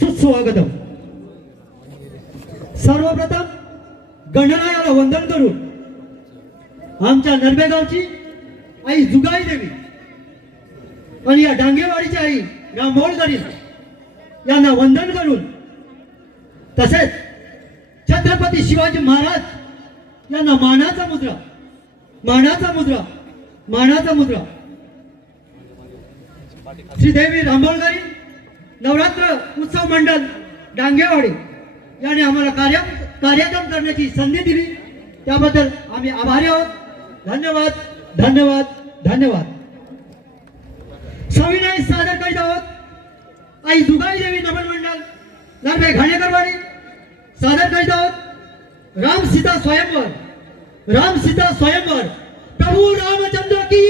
सुस्वागतम। सर्वप्रथम गणरायाला वंदन करून आमच्या नरबेगावची आई जुगाई देवी आणि या डांगेवाडीची आई रामोळकरी यांना वंदन करून तसेच छत्रपती शिवाजी महाराज यांना मानाचा मुद्रा श्रीदेवी रामोळकरी नवरात्र उत्सव मंडळ डांगेवाडी यांनी आम्हाला कार्यक्रम करण्याची संधी दिली, त्याबद्दल आम्ही आभारी आहोत। धन्यवाद। सविनय सादर करीत आहोत आई जुगाई देवी नमन मंडळ नरबे घाणेकरवाडी सादर करीत आहोत राम सीता स्वयंवर प्रभू रामचंद्र की।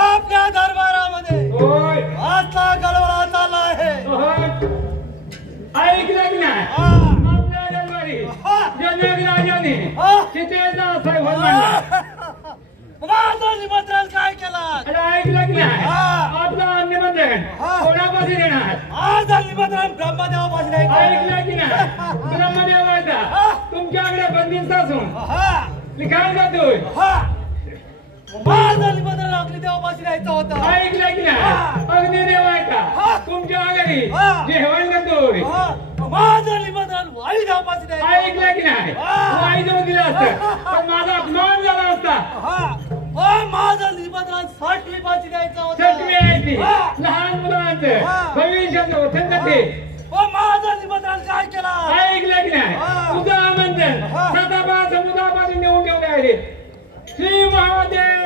आपल्या दरबारामध्ये आजचा गलबला चालला आहे, ऐकलं की नाही? आपल्या दरबारी जनक राजाने सीतेचा सैवाल मांडला। माझं निमंत्रण काय केलं? ऐकलं की नाही? आपलं निमंत्रण कोणापासून येणार? आज निमंत्रण ब्रह्मदेवापासून ऐकलं की नाही? ब्रह्मदेवाचा दिवसापासून हा लिखाण करतोय. हा माझं निमंत्रण आपली देवापाशी द्यायचं होतं. ऐकलं की नाही? अगदी देव ऐका. तुमच्या घरी जेवण करतोय. माझं निमंत्रण वाई देवापाशी द्यायचं. ऐकलं की नाही? वाई जवळ दिलं असतं पण माझा अपमान झाला असता. माझं निमंत्रण साठी द्यायचं होतं. सटवी आहे ती लहान मुलांचं भविष्याचं होतं का ते? माझं निमंत्रण काय केलं? ऐकलं की नाही? तुझं आमंत्रण सदाबा समुद्रापासून नेऊन ठेवले आहे. श्री महादेव.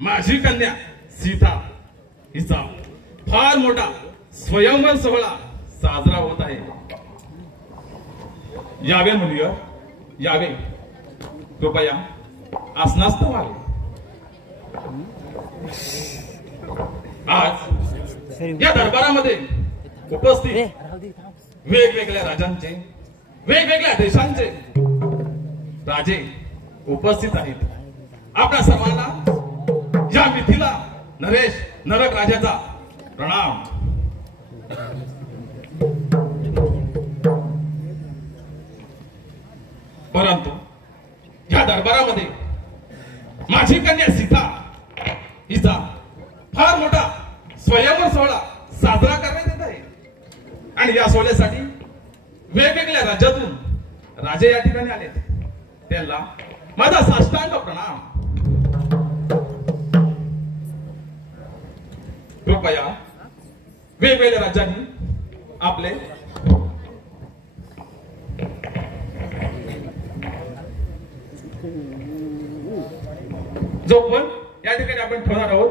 माझी कन्या सीता हिचा फार मोठा स्वयंवर सोहळा साजरा होत आहे. यावे मुनिवर यावे. कृपया आसनास्थ व्हावे. आज या दरबारामध्ये उपस्थित वेगवेगळ्या राजांचे वेगवेगळ्या देशांचे राजे उपस्थित आहेत. आपल्या सर्वांना या मिथिला नरेश नरक राजाचा प्रणाम. परंतु या दरबारामध्ये माझी कन्या सीता हिचा फार मोठा स्वयंवर सोहळा साजरा करण्यात येत आहे. आणि या सोहळ्यासाठी वेगवेगळ्या राज्यातून राजे या ठिकाणी आलेत. त्यांना माझा साष्टांग प्रणाम. कृपया वेगवेगळ्या राज्यांनी आपले जो पण या ठिकाणी आपण ठेवणार आहोत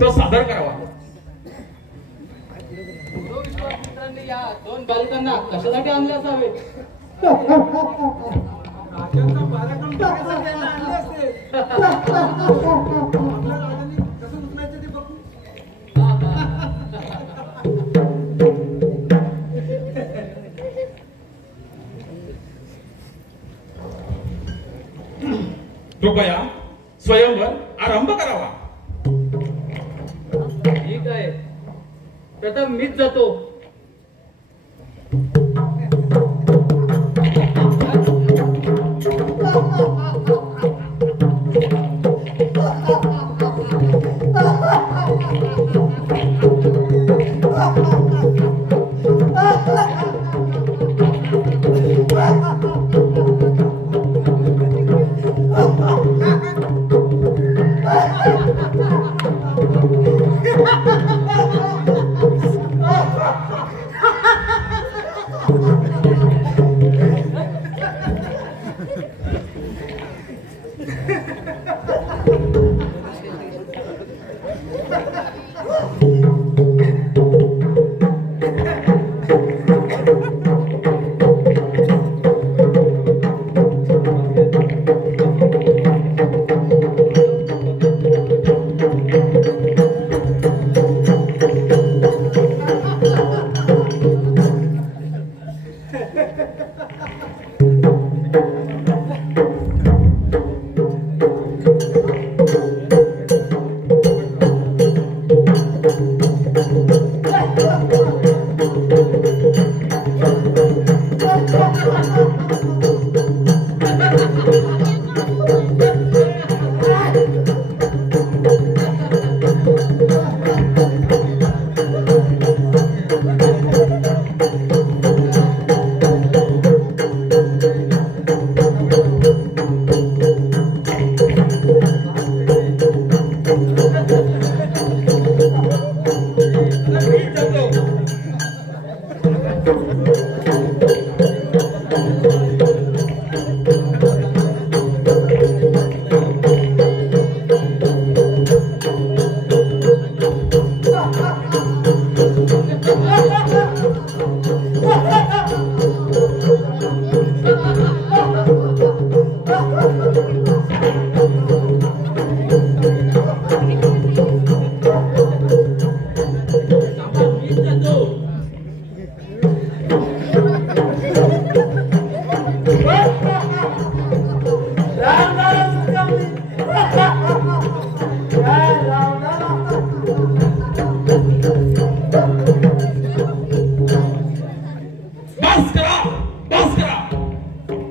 तो सादर करावा. या दोन बालकांना कशासाठी आणले असावे? कृपया स्वयंवर आरंभ करावा. ठीक आहे. प्रथम मीच जातो.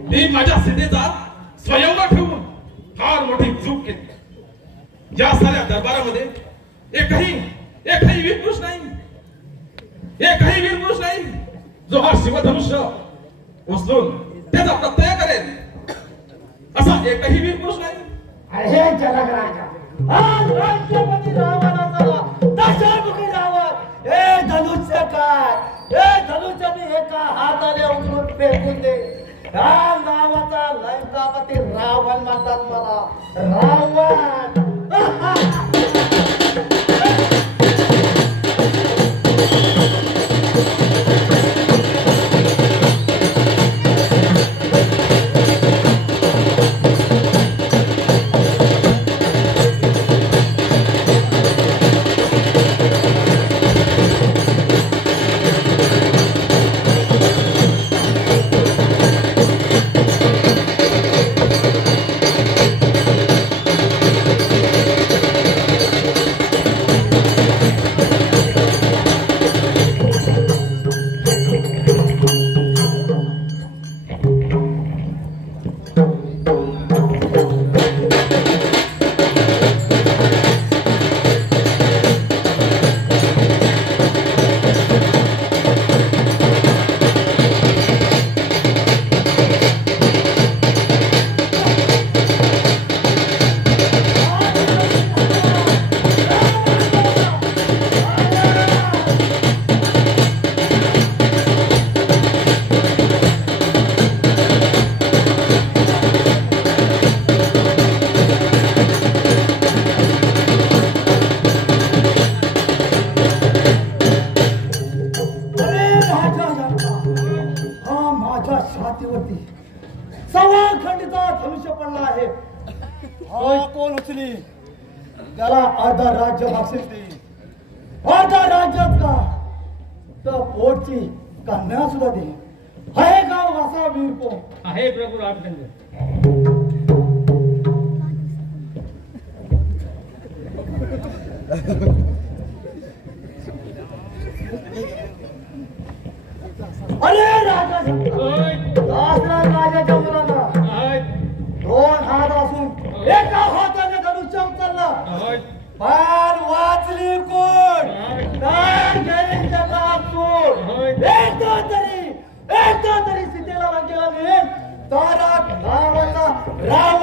मी माझ्या सीतेचा स्वयंवर ठेवून फार मोठी चूक केली। या साऱ्या दरबारामध्ये एकही वीर पुरुष नाही, एकही वीर पुरुष नाही जो हा शिवधनुष्य उचलून त्याचा प्रत्यय करेल, असा एकही वीर पुरुष नाही। अरे जनक राजा, आज राष्ट्रपती रावणाचा दशामुखी रावण हे धनुष्य काय, हे धनुष्याने एका हाताने उचलून फेकून दे। या नावाचा लंकापती रावण म्हणतात मला, रावण। त्याला अर्धा राज्य बक्षीस देईल, अर्धा राज्यात का तर पोटची कन्या सुद्धा देईल। हे गाव असा वीर कोण आहे प्रभू रामचंद्र। अरे राजा राजाच्या मुलांना दोन हात असून एका हाताने धनुष्य उचलला, पण वाचली कोण? एकदा तरी सीतेला लंकेला नेईल, तर नावाचा रावण